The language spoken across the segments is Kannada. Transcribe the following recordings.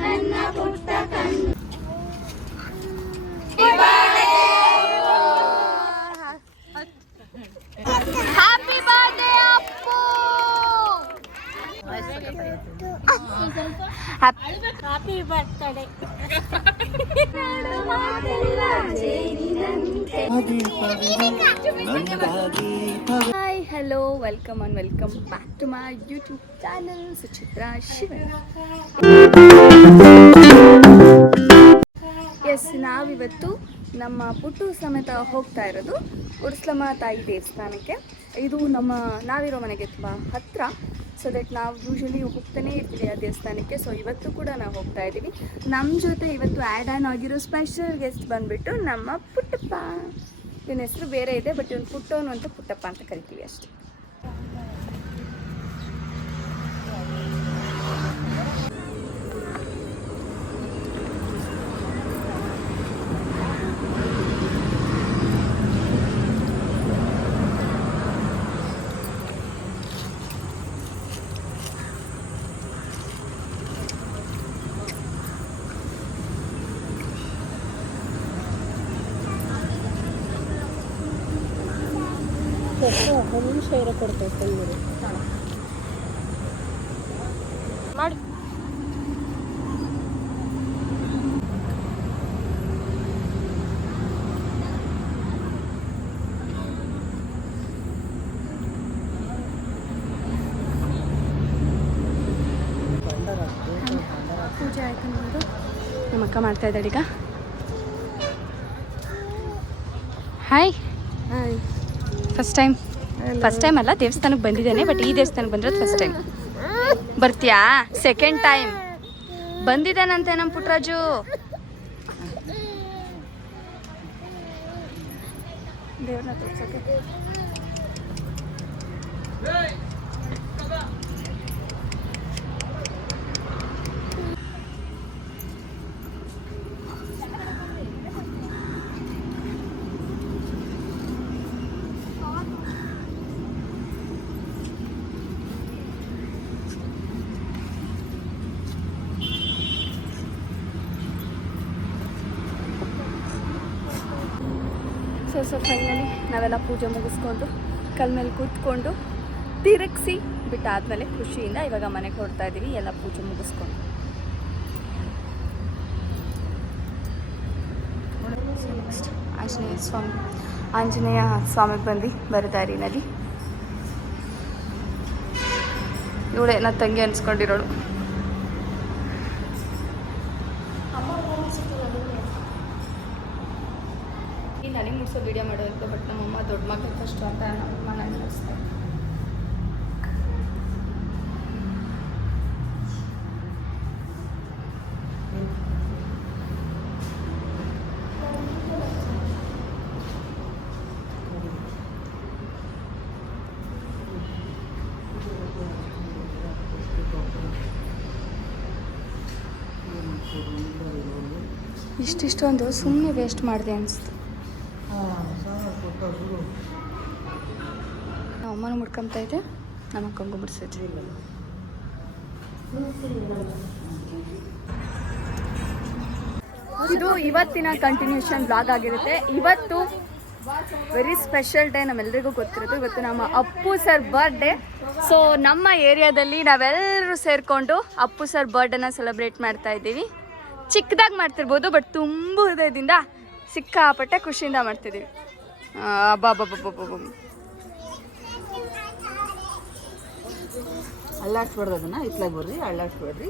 ನನ್ನ ಪುಟ್ಟ ಕಣ್ಣು. Happy birthday Appu. Happy birthday. Hi hello welcome and welcome back to my YouTube channel Suchitra Shivan. Yes, ನಾವಿವತ್ತು ನಮ್ಮ ಪುಟ್ಟು ಸಮೇತ ಹೋಗ್ತಾ ಇರೋದು ಉರ್ಸ್ಲಮ್ಮ ತಾಯಿ ದೇವಸ್ಥಾನಕ್ಕೆ. ಇದು ನಾವಿರೋ ಮನೆಗೆ ತುಂಬ ಹತ್ತಿರ. ಸೊ ದಟ್ ನಾವು ಯೂಶ್ವಲಿ ಹೋಗ್ತಾನೆ ಇರ್ತೀವಿ ಆ ದೇವಸ್ಥಾನಕ್ಕೆ. ಸೊ ಇವತ್ತು ಕೂಡ ನಾವು ಹೋಗ್ತಾ ಇದ್ದೀವಿ. ನಮ್ಮ ಜೊತೆ ಇವತ್ತು ಆ್ಯಡ್ ಆನ್ ಆಗಿರೋ ಸ್ಪೆಷಲ್ ಗೆಸ್ಟ್ ಬಂದುಬಿಟ್ಟು ನಮ್ಮ ಪುಟ್ಟಪ್ಪ. ಇವನ ಹೆಸರು ಬೇರೆ ಇದೆ, ಬಟ್ ಇವನು ಪುಟ್ಟವನು ಅಂತ ಪುಟ್ಟಪ್ಪ ಅಂತ ಕರಿತೀವಿ ಅಷ್ಟೇ. ನಿಮಿಷ ಇರೋ ಕೊಡ್ತೈತೆ ಮಾಡಿ. ಪೂಜೆ ಆಯ್ತು ನಮ್ಮದು. ನಮ್ಮ ಅಕ್ಕ ಮಾಡ್ತಾ ಇದ್ದಾಳೆ ಈಗ. Hi hi. ಫಸ್ಟ್ ಟೈಮ್ ಅಲ್ಲ, ದೇವಸ್ಥಾನಕ್ಕೆ ಬಂದಿದ್ದೇನೆ, ಬಟ್ ಈ ದೇವಸ್ಥಾನಕ್ಕೆ ಬಂದಿರೋದು ಫಸ್ಟ್ ಟೈಮ್. ಬರ್ತೀಯಾ? ಸೆಕೆಂಡ್ ಟೈಮ್ ಬಂದಿದ್ದಾನಂತೆ ನಮ್ಮ ಪುಟ್ಟರಾಜು. ದೇವ್ರನ್ನ ತೋರ್ಸೋಕೆ ಸೊ ಫೈನಲಿ ನಾವೆಲ್ಲ ಪೂಜೆ ಮುಗಿಸ್ಕೊಂಡು ಕಲ್ ಮೇಲೆ ಕೂತ್ಕೊಂಡು ತಿರುಗಿಸಿ ಬಿಟ್ಟಾದಮೇಲೆ ಖುಷಿಯಿಂದ ಇವಾಗ ಮನೆಗೆ ಹೊರಡ್ತಾ ಇದ್ದೀವಿ ಎಲ್ಲ ಪೂಜೆ ಮುಗಿಸ್ಕೊಂಡು. ನೆಕ್ಸ್ಟ್ ಆಂಜನೇಯ ಸ್ವಾಮಿಗೆ ಬಂದು ಬರದಾರಿನಲ್ಲಿ ಇವಳೇ ನನ್ನ ತಂಗಿ ಅನ್ಸ್ಕೊಂಡಿರೋಳು. ನನಗೆ ಮುಡ್ಸೋ ವಿಡಿಯೋ ಮಾಡೋದಕ್ಕೆ, ಬಟ್ ನಮ್ಮಮ್ಮ ದೊಡ್ಡ ಮಕ್ಕಳು ಕಷ್ಟ ಅಂತ ನಮ್ಮಮ್ಮ ನನಗೆ ಮುಡಿಸ್ತಾರೆ. ಇಷ್ಟಿಷ್ಟೊಂದು ಸುಮ್ಮನೆ ವೇಸ್ಟ್ ಮಾಡಿದೆ ಅನಿಸ್ತು. ನಮ್ಮ ಅಮ್ಮನೂ ಮುಡ್ಕೊತಾ ಇದೆ, ನಮ್ಮ ಅಕ್ಕಂಗೂ ಮುಡ್ಸಿದ್ವಿ. ಇದು ಇವತ್ತಿನ ಕಂಟಿನ್ಯೂಷನ್ ಬ್ಲಾಗ್ ಆಗಿರುತ್ತೆ. ಇವತ್ತು ವೆರಿ ಸ್ಪೆಷಲ್ ಡೇ, ನಮ್ಮೆಲ್ಲರಿಗೂ ಗೊತ್ತಿರೋದು. ಇವತ್ತು ನಮ್ಮ ಅಪ್ಪು ಸರ್ ಬರ್ಡೇ. ಸೊ ನಮ್ಮ ಏರಿಯಾದಲ್ಲಿ ನಾವೆಲ್ಲರೂ ಸೇರಿಕೊಂಡು ಅಪ್ಪು ಸರ್ ಬರ್ಡೇನ ಸೆಲೆಬ್ರೇಟ್ ಮಾಡ್ತಾ ಇದ್ದೀವಿ. ಚಿಕ್ಕದಾಗಿ ಮಾಡ್ತಿರ್ಬೋದು, ಬಟ್ ತುಂಬ ಹೃದಯದಿಂದ ಸಿಕ್ಕಾಪಟ್ಟೆ ಖುಷಿಯಿಂದ ಮಾಡ್ತಿದ್ದೀವಿ. ಅಲ್ಲಾಡ್ಸ್ಬಾರ್ದು, ಅದನ್ನ ಇತ್ಲಾಗ ಬರ್ರಿ, ಅಲ್ಲಾಡ್ಸ್ಬೇಡ್ರಿ.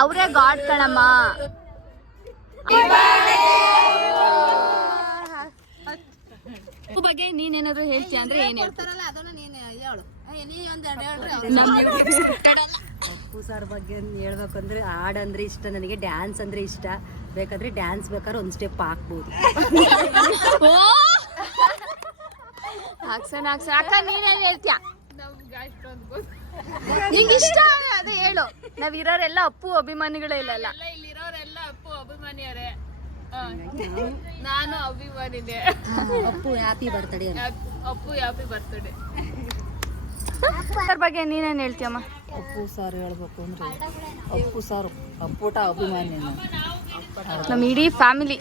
ಅವರೇ ಗಾಡ್ ಕಣಮ್ಮ. ಬಗ್ಗೆ ನೀನೇನಾದ್ರು ಹೇಳ್ತೀಯ ಅಂದ್ರೆ ಏನ್ ಹೇಳ್ತಾರಲ್ಲ ಅದನ್ನ ನೀನು ಹೇಳು. ಅಪ್ಪು ಸರ್ ಬಗ್ಗೆ ಹೇಳ್ಬೇಕು ಅಂದ್ರೆ ಹಾಡಂದ್ರೆ ಇಷ್ಟ ನನಗೆ, ಡ್ಯಾನ್ಸ್ ಅಂದ್ರೆ ಇಷ್ಟ. ಬೇಕಾದ್ರೆ ಡ್ಯಾನ್ಸ್ ಬೇಕಾದ್ರೆ ಒಂದು ಸ್ಟೆಪ್ ಹಾಕ್ಬೋದು. ಹಾಕ್ಸೋಣ ಅಕ್ಕ ನೀನೇನ್ ಹೇಳ್ತೀಯ? ನಿಂಗೆ ಇಷ್ಟ ಅದೇ ಹೇಳು. ನಾವ್ ಇರೋರೆಲ್ಲ ಅಪ್ಪು ಅಭಿಮಾನಿಗಳೇ ಇಲ್ಲಲ್ಲ. ಇಲ್ಲಿರೋರೆಲ್ಲ ಅಪ್ಪು ಅಭಿಮಾನಿಯರೇ. ನಾನು ಅಭಿಮಾನಿನೇ. Appu happy birthday. Appu happy birthday. ಅದ್ರ ಬಗ್ಗೆ ನೀನೇನ್ ಹೇಳ್ತೀಯಮ್ಮ? ಅಪ್ಪು ಸಾರ್ ಹೇಳ್ಬೇಕು ಅಂದ್ರೆ ಅಪ್ಪು ಸಾರ್ ಅಪ್ಪುಟ ಅಭಿಮಾನಿ. ನಮ್ ಇಡೀ ಫ್ಯಾಮಿಲಿ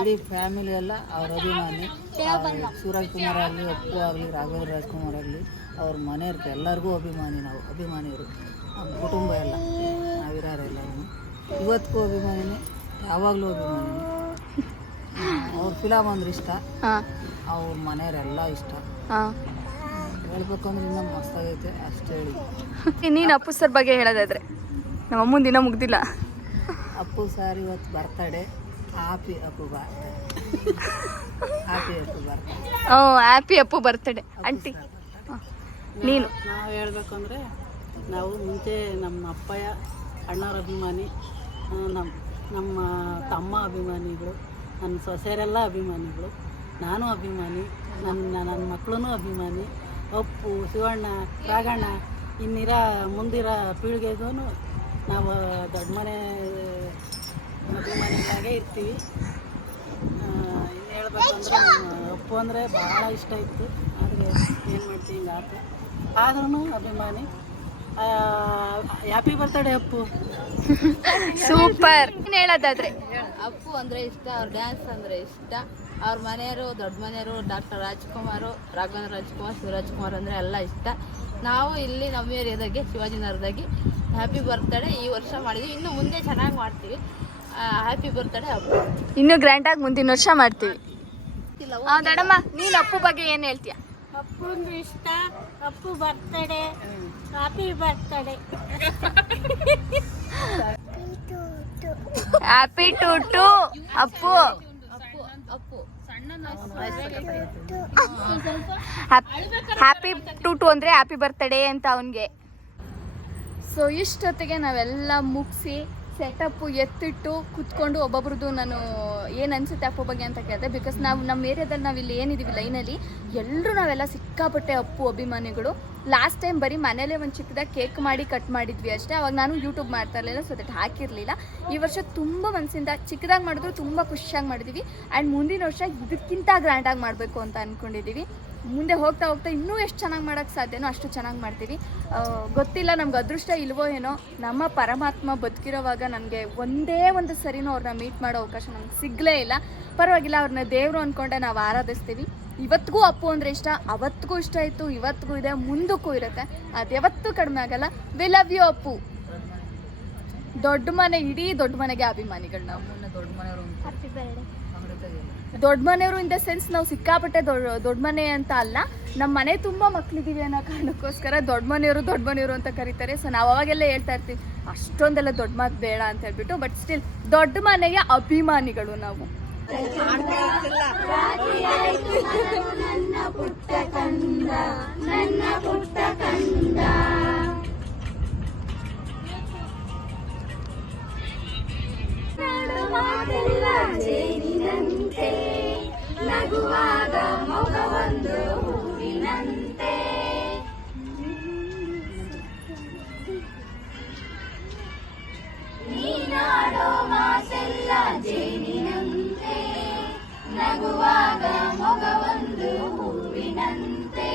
ಇಡೀ ಫ್ಯಾಮಿಲಿ ಎಲ್ಲ ಅವ್ರ ಅಭಿಮಾನಿ. ಸೂರಜ್ ಕುಮಾರ್ ಆಗಲಿ, ಅಪ್ಪು ಆಗಲಿ, ರಾಘವೇಂದ್ರ ರಾಜ್ಕುಮಾರ್ ಆಗಲಿ, ಅವ್ರ ಮನೆಯವ್ರಿಗೆ ಎಲ್ಲರಿಗೂ ಅಭಿಮಾನಿ. ನಾವು ಅಭಿಮಾನಿಯರು, ನಮ್ಮ ಕುಟುಂಬ ಎಲ್ಲ ನಾವಿರೋರೆಲ್ಲರೂ ಇವತ್ತಿಗೂ ಅಭಿಮಾನಿನೇ, ಯಾವಾಗಲೂ ಅಭಿಮಾನಿನೇ. ಅವ್ರ ಫಿಲಮ್ ಅಂದ್ರೆ ಇಷ್ಟ, ಅವ್ರ ಮನೆಯವರೆಲ್ಲ ಇಷ್ಟ. ಹೇಳ್ಬೇಕು ಅಂದ್ರೆ ಇನ್ನೂ ಮಸ್ತಾಗೈತೆ, ಅಷ್ಟು ಹೇಳಿ. ನೀನು ಅಪ್ಪು ಸರ್ ಬಗ್ಗೆ ಹೇಳೋದಾದ್ರೆ ನಮ್ಮ ಅಮ್ಮನ ದಿನ ಮುಗ್ದಿಲ್ಲ. ಅಪ್ಪು ಸರ್ ಇವತ್ತು birthday. Happy Appu birthday. Happy Appu birthday. Happy Appu birthday aunty. ನೀನು ನಾವು ಹೇಳ್ಬೇಕಂದ್ರೆ ನಾವು ಮುಂಚೆ ನಮ್ಮ ಅಪ್ಪಯ್ಯ ಅಣ್ಣವ್ರ ಅಭಿಮಾನಿ, ನಮ್ಮ ತಮ್ಮ ಅಭಿಮಾನಿಗಳು, ನನ್ನ ಸೊಸೆಯರೆಲ್ಲ ಅಭಿಮಾನಿಗಳು, ನಾನು ಅಭಿಮಾನಿ, ನನ್ನ ಮಕ್ಕಳು ಅಭಿಮಾನಿ. ಅಪ್ಪು, ಶಿವಣ್ಣ, ರಾಘಣ್ಣ ಮುಂದಿರೋ ಪೀಳಿಗೆಗೂ ನಾವು ದೊಡ್ಡ ಮನೆ ಅಭಿಮಾನಿಗಳಾಗೇ ಇರ್ತೀವಿ. ಇನ್ನು ಹೇಳ್ಬೇಕಂದ್ರೆ ಅಪ್ಪು ಅಂದರೆ ಭಾಳ ಇಷ್ಟ ಇತ್ತು, ಆದರೆ ಏನು ಮಾಡ್ತೀವಿ ಹಿಂಗೆ ಆದ್ರೂ ಅಭಿಮಾನಿ. Happy birthday Appu. ಸೂಪರ್. ಏನು ಹೇಳೋದಾದ್ರೆ ಅಪ್ಪು ಅಂದರೆ ಇಷ್ಟ, ಅವ್ರ ಡ್ಯಾನ್ಸ್ ಅಂದರೆ ಇಷ್ಟ. ಅವ್ರ ಮನೆಯವರು, ದೊಡ್ಡ ಮನೆಯವರು, ಡಾಕ್ಟರ್ ರಾಜ್ಕುಮಾರು, ರಾಘವೇಂದ್ರ ರಾಜ್ಕುಮಾರ್, ಶಿವರಾಜ್ ಕುಮಾರ್ ಅಂದರೆ ಎಲ್ಲ ಇಷ್ಟ. ನಾವು ಇಲ್ಲಿ ನಮ್ಮ ಏರಿಯಾದಾಗೆ ಶಿವಾಜಿನಗರದಾಗೆ ಹ್ಯಾಪಿ ಬರ್ತಡೇ ಈ ವರ್ಷ ಮಾಡಿದ್ವಿ. ಇನ್ನು ಮುಂದೆ ಚೆನ್ನಾಗಿ ಮಾಡ್ತೀವಿ. Happy birthday Appu. ಇನ್ನೂ ಗ್ರ್ಯಾಂಡಾಗಿ ಮುಂದಿನ ವರ್ಷ ಮಾಡ್ತೀವಿ. ದೊಡ್ಡಮ್ಮ ನೀನು ಅಪ್ಪು ಬಗ್ಗೆ ಏನು ಹೇಳ್ತೀಯ? ಅಪ್ಪು ಅಂದ್ರೆ ಇಷ್ಟ, Appu birthday, happy birthday. Happy to Appu. Happy to ಅಂದರೆ ಹ್ಯಾಪಿ ಬರ್ತಡೇ ಅಂತ ಅವನಿಗೆ. ಸೊ ಇಷ್ಟೊತ್ತಿಗೆ ನಾವೆಲ್ಲ ಮುಗಿಸಿ ಸೆಟಪ್ಪು ಎತ್ತಿಟ್ಟು ಕುತ್ಕೊಂಡು ಒಬ್ಬೊಬ್ರದ್ದು ನಾನು ಏನು ಅನಿಸುತ್ತೆ ಅಪ್ಪು ಬಗ್ಗೆ ಅಂತ ಕೇಳಿದೆ. ಬಿಕಾಸ್ ನಾವು ನಮ್ಮ ಏರಿಯಾದಲ್ಲಿ ನಾವು ಇಲ್ಲಿ ಏನಿದ್ದೀವಿ ಲೈನಲ್ಲಿ ಎಲ್ಲರೂ ನಾವೆಲ್ಲ ಸಿಕ್ಕಾಪಟ್ಟೆ ಅಪ್ಪು ಅಭಿಮಾನಿಗಳು. ಲಾಸ್ಟ್ ಟೈಮ್ ಬರೀ ಮನೇಲೇ ಒಂದು ಚಿಕ್ಕದಾಗಿ ಕೇಕ್ ಮಾಡಿ ಕಟ್ ಮಾಡಿದ್ವಿ ಅಷ್ಟೇ. ಅವಾಗ ನಾನು ಯೂಟ್ಯೂಬ್ ಮಾಡ್ತಾ ಇರಲಿಲ್ಲ, ಸೊ ದಟ್ ಹಾಕಿರಲಿಲ್ಲ. ಈ ವರ್ಷ ತುಂಬ ಮನಸ್ಸಿಂದ ಚಿಕ್ಕದಾಗಿ ಮಾಡಿದ್ರು ತುಂಬ ಖುಷಿಯಾಗಿ ಮಾಡಿದ್ದೀವಿ. ಆ್ಯಂಡ್ ಮುಂದಿನ ವರ್ಷ ಇದಕ್ಕಿಂತ ಗ್ರ್ಯಾಂಡಾಗಿ ಮಾಡಬೇಕು ಅಂತ ಅಂದ್ಕೊಂಡಿದ್ದೀವಿ. ಮುಂದೆ ಹೋಗ್ತಾ ಹೋಗ್ತಾ ಇನ್ನೂ ಎಷ್ಟು ಚೆನ್ನಾಗಿ ಮಾಡೋಕ್ಕೆ ಸಾಧ್ಯನೋ ಅಷ್ಟು ಚೆನ್ನಾಗಿ ಮಾಡ್ತೀವಿ. ಗೊತ್ತಿಲ್ಲ ನಮ್ಗೆ ಅದೃಷ್ಟ ಇಲ್ವೋ ಏನೋ, ನಮ್ಮ ಪರಮಾತ್ಮ ಬದುಕಿರೋವಾಗ ನನಗೆ ಒಂದೇ ಒಂದು ಸರಿನೂ ಅವ್ರನ್ನ ಮೀಟ್ ಮಾಡೋ ಅವಕಾಶ ನಮ್ಗೆ ಸಿಗಲೇ ಇಲ್ಲ. ಪರವಾಗಿಲ್ಲ, ಅವ್ರನ್ನ ದೇವರು ಅಂದ್ಕೊಂಡೆ ನಾವು ಆರಾಧಿಸ್ತೀವಿ. ಇವತ್ತಿಗೂ ಅಪ್ಪು ಅಂದರೆ ಇಷ್ಟ, ಅವತ್ತಿಗೂ ಇಷ್ಟ ಇತ್ತು, ಇವತ್ತಿಗೂ ಇದೆ, ಮುಂದಕ್ಕೂ ಇರುತ್ತೆ. ಅದು ಯಾವತ್ತೂ ಕಡಿಮೆ ಆಗಲ್ಲ. We love you Appu. ದೊಡ್ಡ ಮನೆ, ಇಡೀ ದೊಡ್ಡ ಮನೆಗೆ ಅಭಿಮಾನಿಗಳು ನಾವು. ದೊಡ್ಡ ಮನೆಯವರು ದೊಡ್ಡ ಮನೆಯವರು ಇನ್ ದ ಸೆನ್ಸ್ ನಾವು ಸಿಕ್ಕಾಪಟ್ಟೆ ದೊಡ್ಡ ಮನೆ ಅಂತ ಅಲ್ಲ, ನಮ್ಮ ಮನೆ ತುಂಬ ಮಕ್ಕಳಿದ್ದೀವಿ ಅನ್ನೋ ಕಾರಣಕ್ಕೋಸ್ಕರ ದೊಡ್ಡ ಮನೆಯವರು ಅಂತ ಕರೀತಾರೆ. ಸೊ ನಾವು ಅವಾಗೆಲ್ಲ ಹೇಳ್ತಾ ಇರ್ತೀವಿ ಅಷ್ಟೊಂದೆಲ್ಲ ದೊಡ್ಡ ಮಾತು ಬೇಡ ಅಂತ ಹೇಳ್ಬಿಟ್ಟು. ಬಟ್ ಸ್ಟಿಲ್ ದೊಡ್ಡ ಮನೆಯ ಅಭಿಮಾನಿಗಳು ನಾವು. ನಗುವಾಗ ಮೊಗವೊಂದು ಹೂವಿನಂತೆ. ನೀನಾಡೋ ಮಾತೆಲ್ಲ ಜೇನಿನಂತೆ, ನಗುವಾಗ ಮೊಗವೊಂದು ಹೂವಿನಂತೆ,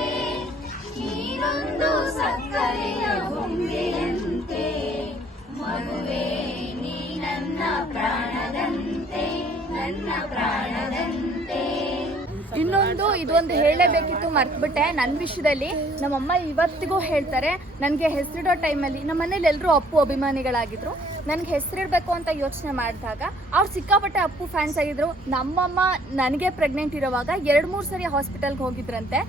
ನೀನೊಂದು ಸಕ್ಕರೆಯ ಬೊಂಬೆಯಂತೆ, ಮಗುವೆ ನೀ ನನ್ನ ಪ್ರಾಣದಂತೆ, ನನ್ನ ಪ್ರಾಣದಂತೆ. ಇನ್ನೊಂದು ಇದೊಂದು ಹೇಳಬೇಕಿತ್ತು, ಮರ್ತ್ಬಿಟ್ಟೆ. ನನ್ನ ವಿಷಯದಲ್ಲಿ ನಮ್ಮಮ್ಮ ಇವತ್ತಿಗೂ ಹೇಳ್ತಾರೆ, ನನಗೆ ಹೆಸರಿಡೋ ಟೈಮಲ್ಲಿ ನಮ್ಮ ಮನೇಲಿ ಎಲ್ಲರೂ ಅಪ್ಪು ಅಭಿಮಾನಿಗಳಾಗಿದ್ರು. ನನಗೆ ಹೆಸರಿಡಬೇಕು ಅಂತ ಯೋಚನೆ ಮಾಡಿದಾಗ ಅವ್ರು ಸಿಕ್ಕಾಪಟ್ಟೆ ಅಪ್ಪು ಫ್ಯಾನ್ಸ್ ಆಗಿದ್ರು. ನಮ್ಮಮ್ಮ ನನಗೆ ಪ್ರೆಗ್ನೆಂಟ್ ಇರೋವಾಗ 2-3 ಸರಿ ಹಾಸ್ಪಿಟಲ್ಗೆ ಹೋಗಿದ್ರಂತೆ.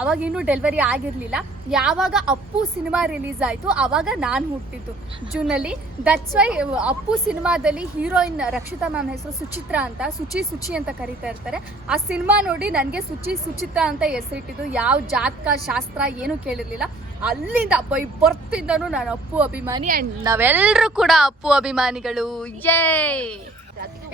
ಅವಾಗ ಇನ್ನೂ ಡೆಲಿವರಿ ಆಗಿರಲಿಲ್ಲ. ಯಾವಾಗ ಅಪ್ಪು ಸಿನಿಮಾ ರಿಲೀಸ್ ಆಯಿತು ಆವಾಗ ನಾನು ಹುಟ್ಟಿದ್ದು ಜೂನಲ್ಲಿ. ದಟ್ಸ್ ವೈ ಅಪ್ಪು ಸಿನಿಮಾದಲ್ಲಿ ಹೀರೋಯಿನ್ ರಕ್ಷಿತಾ ಮ್ಯಾಮ್ ಹೆಸರು ಸುಚಿತ್ರಾ ಅಂತ, ಸುಚಿ ಅಂತ ಕರೀತಾ ಇರ್ತಾರೆ. ಆ ಸಿನಿಮಾ ನೋಡಿ ನನಗೆ ಸುಚಿತ್ರಾ ಅಂತ ಹೆಸರಿಟ್ಟಿದ್ದು. ಯಾವ ಜಾತಕ ಶಾಸ್ತ್ರ ಏನೂ ಕೇಳಿರಲಿಲ್ಲ. ಅಲ್ಲಿಂದ ಬೈ ಬರ್ತಿಂದನೂ ನಾನು ಅಪ್ಪು ಅಭಿಮಾನಿ ಆ್ಯಂಡ್ ನಾವೆಲ್ಲರೂ ಕೂಡ ಅಪ್ಪು ಅಭಿಮಾನಿಗಳು. ಯೇ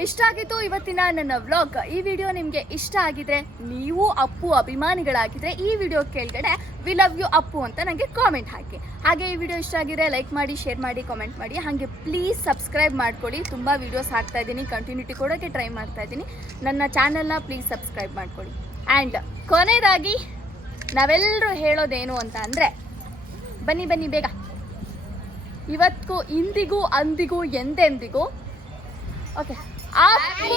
ಇಷ್ಟ ಆಗಿತ್ತು ಇವತ್ತಿನ ನನ್ನ ವ್ಲಾಗ್. ಈ ವಿಡಿಯೋ ನಿಮಗೆ ಇಷ್ಟ ಆಗಿದ್ರೆ, ನೀವು ಅಪ್ಪು ಅಭಿಮಾನಿಗಳಾಗಿದ್ರೆ ಈ ವಿಡಿಯೋ ಕೆಳಗಡೆ ವಿ ಲವ್ ಯು ಅಪ್ಪು ಅಂತ ನನಗೆ ಕಾಮೆಂಟ್ ಹಾಕಿ. ಹಾಗೆ ಈ ವಿಡಿಯೋ ಇಷ್ಟ ಆಗಿದ್ರೆ ಲೈಕ್ ಮಾಡಿ, ಶೇರ್ ಮಾಡಿ, ಕಾಮೆಂಟ್ ಮಾಡಿ. ಹಾಗೆ ಪ್ಲೀಸ್ ಸಬ್ಸ್ಕ್ರೈಬ್ ಮಾಡ್ಕೊಳ್ಳಿ. ತುಂಬ ವೀಡಿಯೋಸ್ ಹಾಕ್ತಾ ಇದ್ದೀನಿ, ಕಂಟಿನ್ಯೂಟಿ ಕೊಡೋಕ್ಕೆ ಟ್ರೈ ಮಾಡ್ತಾ ಇದ್ದೀನಿ. ನನ್ನ ಚಾನಲ್ನ ಪ್ಲೀಸ್ ಸಬ್ಸ್ಕ್ರೈಬ್ ಮಾಡ್ಕೊಳ್ಳಿ. ಆ್ಯಂಡ್ ಕೊನೆಯದಾಗಿ ನಾವೆಲ್ಲರೂ ಹೇಳೋದೇನು ಅಂತ ಅಂದರೆ, ಬನ್ನಿ ಬೇಗ, ಇವತ್ತಿಗೂ ಇಂದಿಗೂ ಅಂದಿಗೂ ಎಂದೆಂದಿಗೂ ಓಕೆ ಅಪ್ಪು